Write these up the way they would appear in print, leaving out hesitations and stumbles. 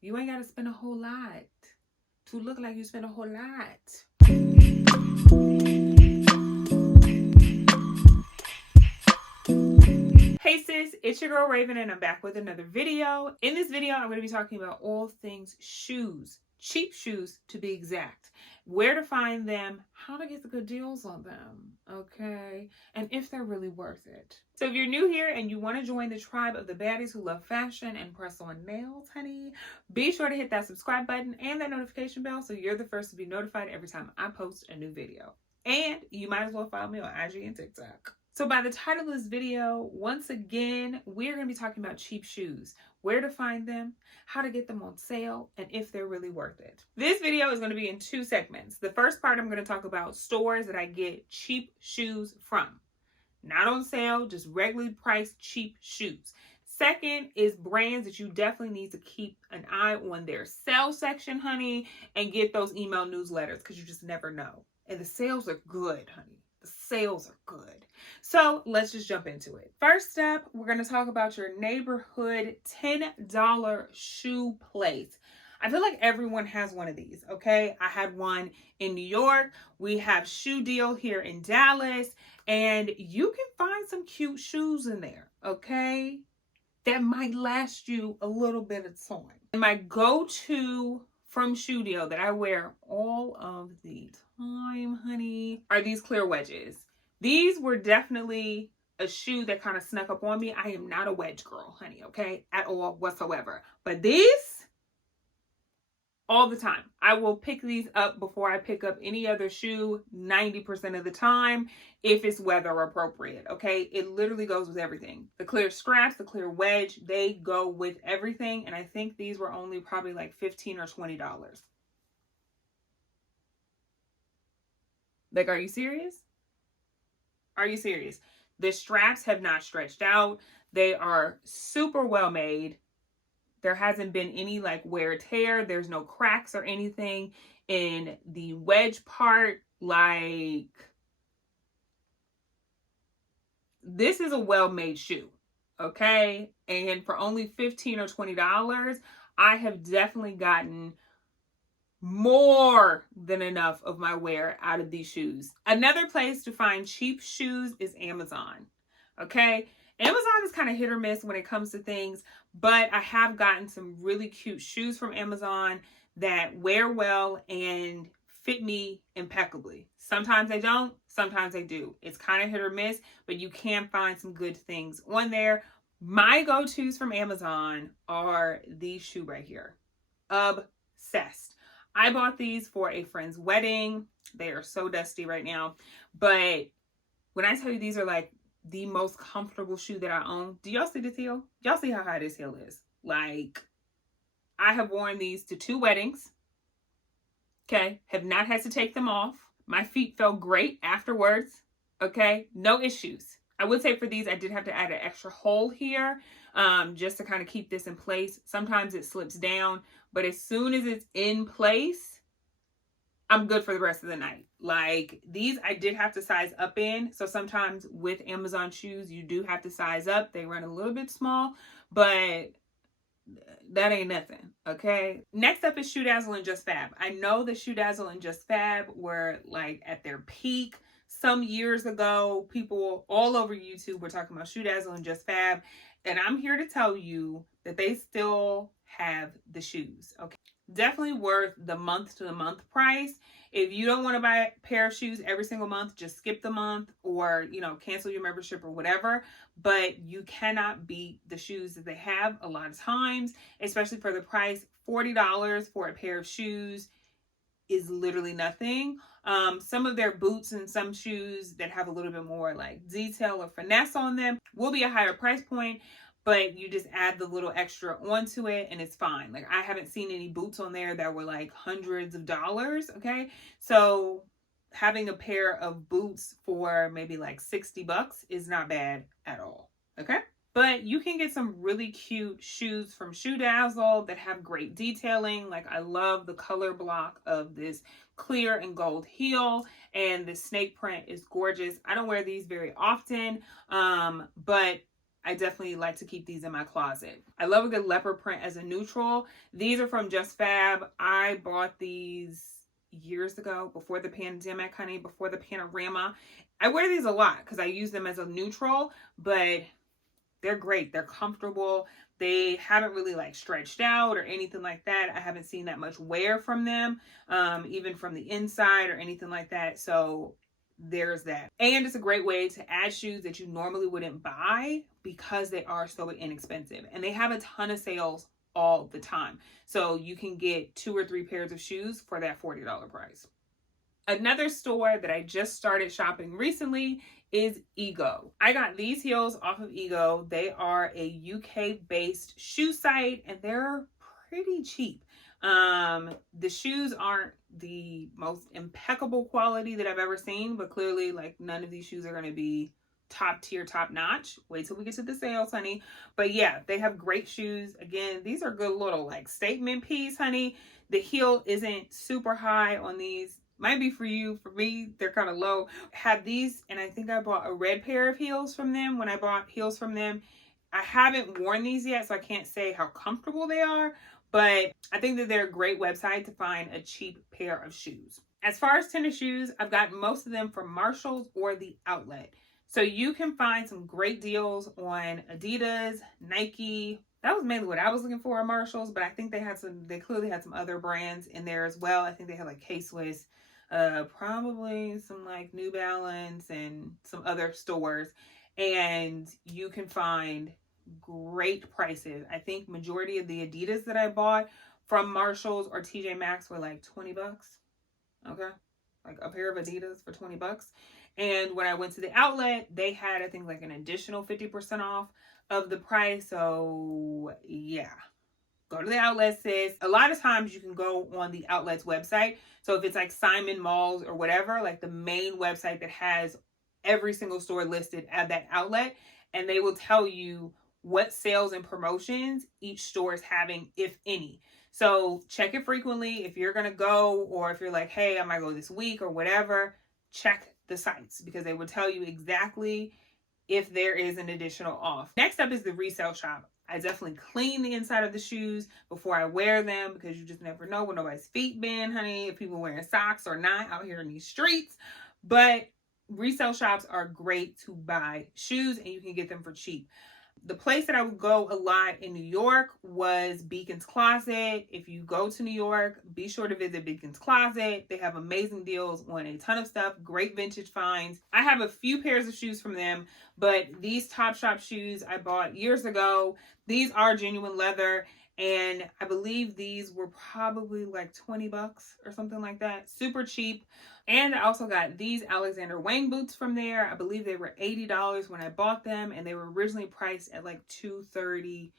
You ain't got to spend a whole lot to look like you spend a whole lot. Hey sis, it's your girl Raven and I'm back with another video. In this video, I'm going to be talking about all things shoes, cheap shoes to be exact, where to find them, how to get the good deals on them, okay, and if they're really worth it. So if you're new here and you want to join the tribe of the baddies who love fashion and press on nails, honey, be sure to hit that subscribe button and that notification bell so you're the first to be notified every time I post a new video. And you might as well follow me on IG and TikTok. So by the title of this video, once again, we're going to be talking about cheap shoes, where to find them, how to get them on sale, and if they're really worth it. This video is going to be in two segments. The first part, I'm going to talk about stores that I get cheap shoes from. Not on sale, just regularly priced cheap shoes. Second is brands that you definitely need to keep an eye on their sale section, honey, and get those email newsletters because you just never know. And the sales are good, honey. The sales are good. So let's just jump into it. First up, we're going to talk about your neighborhood $10 shoe place. I feel like everyone has one of these, okay? I had one in New York. We have Shoe Deal here in Dallas. And you can find some cute shoes in there, okay? That might last you a little bit of time. And my go-to from Shoe Deal that I wear all of the time, honey, are these clear wedges. These were definitely a shoe that kind of snuck up on me. I am not a wedge girl, honey, okay? At all whatsoever. But these, all the time. I will pick these up before I pick up any other shoe 90% of the time if it's weather appropriate, okay? It literally goes with everything. The clear straps, the clear wedge, they go with everything. And I think these were only probably like $15 or $20. Like, are you serious? Are you serious? The straps have not stretched out. They are super well made. There hasn't been any like wear tear. There's no cracks or anything in the wedge part. Like, this is a well-made shoe, okay? And for only $15 or $20, I have definitely gotten more than enough of my wear out of these shoes. Another place to find cheap shoes is Amazon, okay? Amazon is kind of hit or miss when it comes to things, but I have gotten some really cute shoes from Amazon that wear well and fit me impeccably. Sometimes they don't, sometimes they do. It's kind of hit or miss, but you can find some good things on there. My go-tos from Amazon are these shoes right here. Obsessed. I bought these for a friend's wedding. They are so dusty right now, but when I tell you these are like the most comfortable shoe that I own. Do y'all see this heel? Y'all see how high this heel is? Like, I have worn these to 2 weddings. Okay. Have not had to take them off. My feet felt great afterwards. Okay. No issues. I would say for these, I did have to add an extra hole here just to kind of keep this in place. Sometimes it slips down, but as soon as it's in place, I'm good for the rest of the night. Like, these I did have to size up in. So sometimes with Amazon shoes, you do have to size up. They run a little bit small, but that ain't nothing, okay? Next up is Shoedazzle and JustFab. I know that Shoedazzle and JustFab were like at their peak some years ago. People all over YouTube were talking about Shoedazzle and JustFab. And I'm here to tell you that they still have the shoes, okay? Definitely worth the month-to-month price. If you don't want to buy a pair of shoes every single month, just skip the month or, you know, cancel your membership or whatever. But you cannot beat the shoes that they have a lot of times, especially for the price. $40 for a pair of shoes is literally nothing. Some of their boots and some shoes that have a little bit more like detail or finesse on them will be a higher price point, but you just add the little extra onto it and it's fine. Like, I haven't seen any boots on there that were like hundreds of dollars, okay? So having a pair of boots for maybe like $60 is not bad at all, okay? But you can get some really cute shoes from Shoedazzle that have great detailing. Like, I love the color block of this clear and gold heel, and the snake print is gorgeous. I don't wear these very often, but I definitely like to keep these in my closet. I love a good leopard print as a neutral. These are from JustFab. I bought these years ago, before the pandemic, honey, before the panorama. I wear these a lot because I use them as a neutral, but they're great. They're comfortable. They haven't really like stretched out or anything like that. I haven't seen that much wear from them, even from the inside or anything like that. So there's that. And it's a great way to add shoes that you normally wouldn't buy because they are so inexpensive. And they have a ton of sales all the time. So you can get 2 or 3 pairs of shoes for that $40 price. Another store that I just started shopping recently is Ego. I got these heels off of Ego. They are a UK-based shoe site and they're pretty cheap. The shoes aren't the most impeccable quality that I've ever seen, but clearly like none of these shoes are going to be top tier, top notch. Wait till we get to the sales, honey. But yeah, they have great shoes. Again, these are good little like statement piece, honey. The heel isn't super high on these. Might be for you. For me, they're kind of low. Have these, and I think I bought a red pair of heels from them when I bought heels from them. I haven't worn these yet, so I can't say how comfortable they are, but I think that they're a great website to find a cheap pair of shoes. As far as tennis shoes, I've gotten most of them from Marshalls or the outlet. So you can find some great deals on Adidas, Nike. That was mainly what I was looking for at Marshalls, but I think they clearly had some other brands in there as well. I think they had like K-Swiss, probably some like New Balance and some other stores. And you can find great prices. I think majority of the Adidas that I bought from Marshalls or TJMaxx were like 20 bucks. Okay. Like a pair of Adidas for 20 bucks. And when I went to the outlet, they had, I think, like an additional 50% off of the price. So yeah, go to the outlet, sis. A lot of times you can go on the outlet's website. So if it's like Simon Malls or whatever, like the main website that has every single store listed at that outlet, and they will tell you what sales and promotions each store is having, if any. So check it frequently. If you're going to go, or if you're like, hey, I might go this week or whatever, check the sites because they will tell you exactly if there is an additional off. Next up is the resale shop. I definitely clean the inside of the shoes before I wear them because you just never know where nobody's feet been, honey, if people wearing socks or not out here in these streets. But resale shops are great to buy shoes and you can get them for cheap. The place that I would go a lot in New York was Beacon's Closet. If you go to New York, be sure to visit Beacon's Closet. They have amazing deals on a ton of stuff, great vintage finds. I have a few pairs of shoes from them, but these Topshop shoes I bought years ago. These are genuine leather, and I believe these were probably like 20 bucks or something like that. Super cheap. And I also got these Alexander Wang boots from there. I believe they were $80 when I bought them, and they were originally priced at like $230,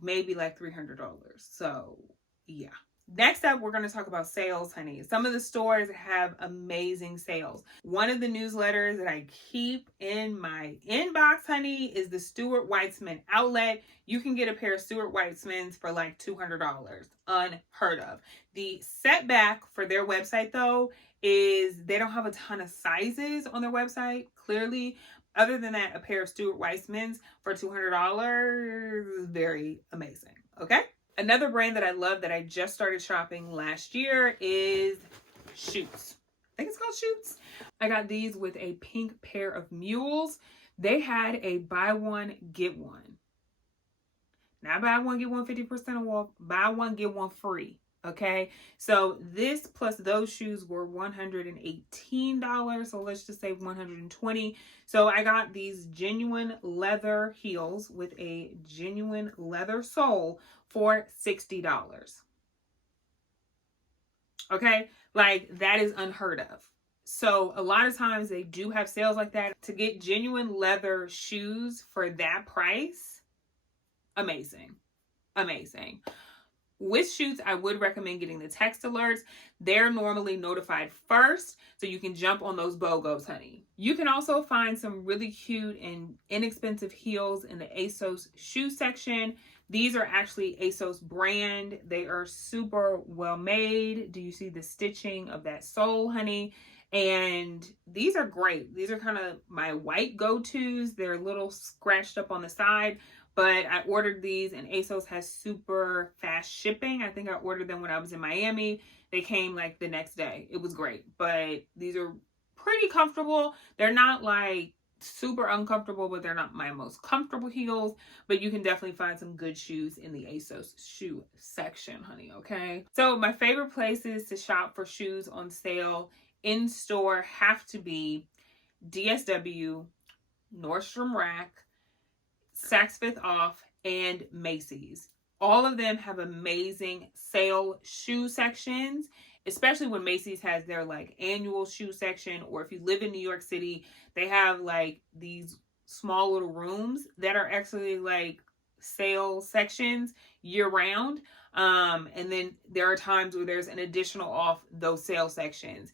maybe like $300. So yeah. Next up, we're going to talk about sales, honey. Some of the stores have amazing sales. One of the newsletters that I keep in my inbox, honey, is the Stuart Weitzman outlet. You can get a pair of Stuart Weitzmans for like $200. Unheard of. The setback for their website, though, is they don't have a ton of sizes on their website, clearly. Other than that, a pair of Stuart Weitzmans for $200 is very amazing, okay? Another brand that I love that I just started shopping last year is Schutz. I think it's called Schutz. I got these with a pink pair of mules. They had a buy one, get one. Not buy one, get one 50% off. Buy one, get one free. Okay, so this plus those shoes were $118. So let's just say $120. So I got these genuine leather heels with a genuine leather sole for $60. Okay, like that is unheard of. So a lot of times they do have sales like that. To get genuine leather shoes for that price, amazing, amazing. With Schutz, I would recommend getting the text alerts. They're normally notified first, so you can jump on those BOGOs, honey. You can also find some really cute and inexpensive heels in the ASOS shoe section. These are actually ASOS brand. They are super well made. Do you see the stitching of that sole, honey? And these are great. These are kind of my white go-tos. They're a little scratched up on the side, but I ordered these and ASOS has super fast shipping. I think I ordered them when I was in Miami. They came like the next day. It was great, but these are pretty comfortable. They're not like super uncomfortable, but they're not my most comfortable heels. But you can definitely find some good shoes in the ASOS shoe section, honey, okay? So my favorite places to shop for shoes on sale in store have to be DSW, Nordstrom Rack, Saks Fifth Off, and Macy's. All of them have amazing sale shoe sections, especially when Macy's has their like annual shoe section, or if you live in New York City, they have like these small little rooms that are actually like sale sections year round. And then there are times where there's an additional off those sale sections.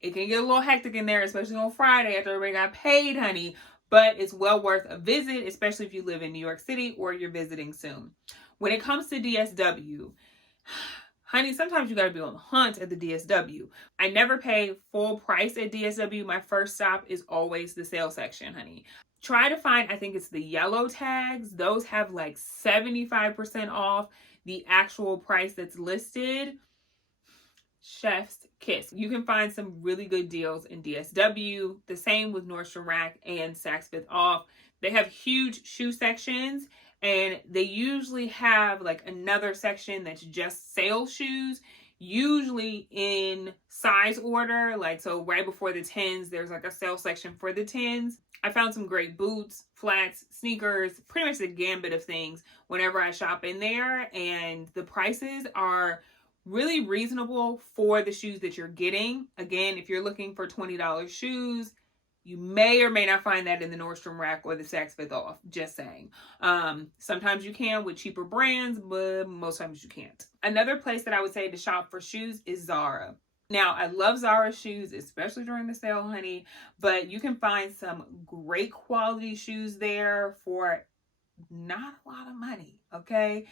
It can get a little hectic in there, especially on Friday after everybody got paid, honey. But it's well worth a visit, especially if you live in New York City or you're visiting soon. When it comes to DSW, honey, sometimes you got to be on the hunt at the DSW. I never pay full price at DSW. My first stop is always the sale section, honey. Try to find, I think it's the yellow tags. Those have like 75% off the actual price that's listed. Chef's kiss. You can find some really good deals in DSW. The same with Nordstrom Rack and Saks Fifth Off. They have huge shoe sections, and they usually have like another section that's just sale shoes, usually in size order. Like, so right before the 10s, there's like a sale section for the 10s. I found some great boots, flats, sneakers, pretty much the gambit of things whenever I shop in there, and the prices are really reasonable for the shoes that you're getting. Again, if you're looking for $20 shoes, you may or may not find that in the Nordstrom Rack or the Saks Fifth Off. Just saying. Sometimes you can with cheaper brands, but most times you can't. Another place that I would say to shop for shoes is Zara. Now, I love Zara shoes, especially during the sale, honey, but you can find some great quality shoes there for not a lot of money, okay?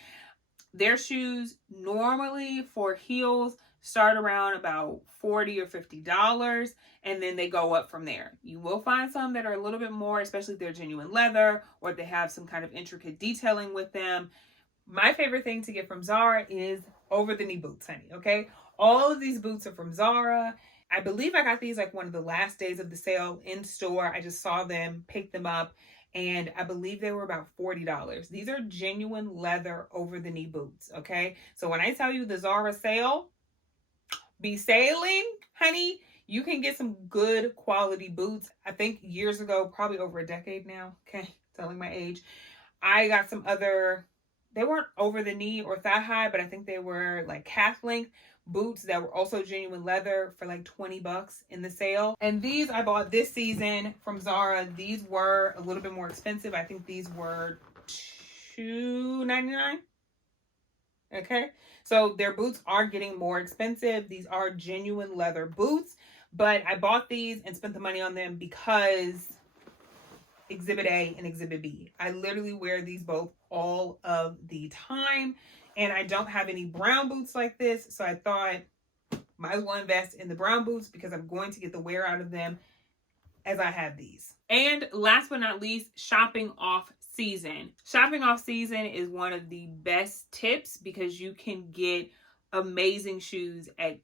Their shoes normally for heels start around about $40 or $50, and then they go up from there. You will find some that are a little bit more, especially if they're genuine leather or if they have some kind of intricate detailing with them. My favorite thing to get from Zara is over-the-knee boots, honey, okay? All of these boots are from Zara. I believe I got these like one of the last days of the sale in store. I just saw them, picked them up, and I believe they were about $40. These are genuine leather over-the-knee boots, okay? So when I tell you the Zara sale be sailing, honey, you can get some good quality boots. I think years ago, probably over a decade now, okay, telling my age, I got some other, they weren't over-the-knee or thigh-high, but I think they were like calf-length boots that were also genuine leather for like $20 in the sale. And these I bought this season from Zara. These were a little bit more expensive. I think these were $2.99. Okay, so their boots are getting more expensive. These are genuine leather boots, but I bought these and spent the money on them because Exhibit A and Exhibit B. I literally wear these both all of the time, and I don't have any brown boots like this, so I thought might as well invest in the brown boots because I'm going to get the wear out of them as I have these. And last but not least, shopping off season. Shopping off season is one of the best tips because you can get amazing shoes at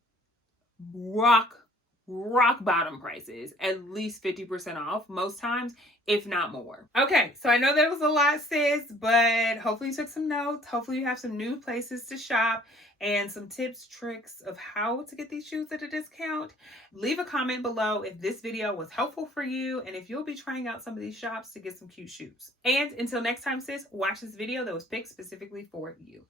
rock bottom prices, at least 50% off most times, if not more. Okay, so I know that was a lot, sis, but hopefully you took some notes. Hopefully you have some new places to shop and some tips, tricks of how to get these shoes at a discount. Leave a comment below if this video was helpful for you and if you'll be trying out some of these shops to get some cute shoes. And until next time, sis, watch this video that was picked specifically for you.